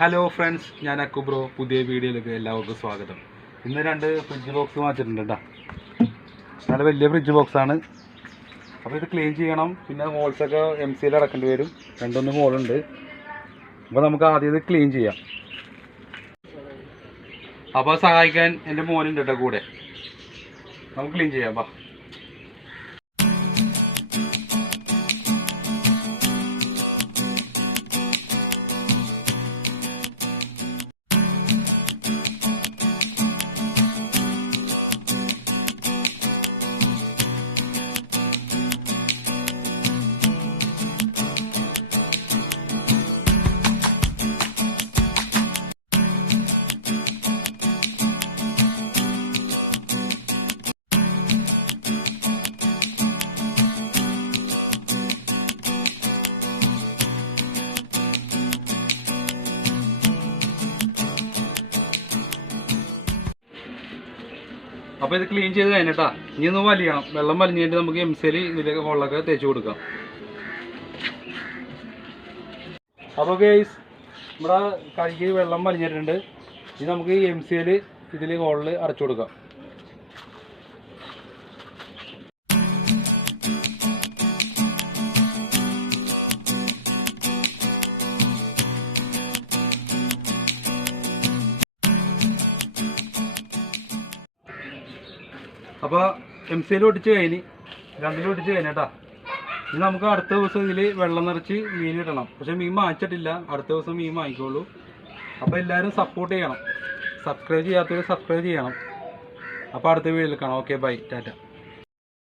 Hello friends, ഞാൻ അക്കുബ്രോ. പുതിയ വീഡിയോയിലേക്ക് എല്ലാവർക്കും സ്വാഗതം. ഇന്ന് 2 ഫ്രിഡ്ജ് ബോക്സ് വാങ്ങിച്ചിട്ടുണ്ട് കേട്ടോ. നല്ല വലിയ ഫ്രിഡ്ജ് ബോക്സാണ്. അപ്പോൾ ഇത് ക്ലീൻ ചെയ്യണം. പിന്നെ ഹോൾസൊക്കെ MCയിൽ അടക്കേണ്ടി വരും. 2 ഹോളുണ്ട്. അപ്പോൾ നമുക്ക് ആദ്യം ഇത് ക്ലീൻ ചെയ്യാം. അപ്പോൾ സഹായിക്കാൻ എൻ്റെ മോനുണ്ട് കേട്ടോ കൂടെ. നമുക്ക് ക്ലീൻ ചെയ്യാം. വാ. അപ്പോൾ ഇത് ക്ലീൻ ചെയ്ത് കഴിഞ്ഞിട്ടാ ഇനി ഒന്ന് വലിയണം. വെള്ളം വലിഞ്ഞിട്ട് നമുക്ക് MCയിൽ ഇതിലേക്ക് ഹോളിലൊക്കെ തേച്ച് കൊടുക്കാം. അപ്പോൾ ഗൈസ്, നമ്മുടെ കഴുകി വെള്ളം വലിഞ്ഞിട്ടുണ്ട്. ഇനി നമുക്ക് MCയിൽ ഇതിൽ ഹോളിൽ അടച്ചു കൊടുക്കാം. അപ്പോൾ MCയിൽ ഒട്ടിച്ച് കഴിഞ്ഞ് 2 ഒട്ടിച്ച് കഴിഞ്ഞേട്ടാ. ഇനി നമുക്ക് അടുത്ത ദിവസം ഇതിൽ വെള്ളം നിറച്ച് മീൻ ഇടണം. പക്ഷേ മീൻ വാങ്ങിച്ചിട്ടില്ല, അടുത്ത ദിവസം മീൻ വാങ്ങിക്കോളൂ. അപ്പോൾ എല്ലാവരും സപ്പോർട്ട് ചെയ്യണം. സബ്സ്ക്രൈബ് ചെയ്യാത്തവർ സബ്സ്ക്രൈബ് ചെയ്യണം. അപ്പോൾ അടുത്ത വീഡിയോയിൽ കാണാം. Okay, bye, Tata.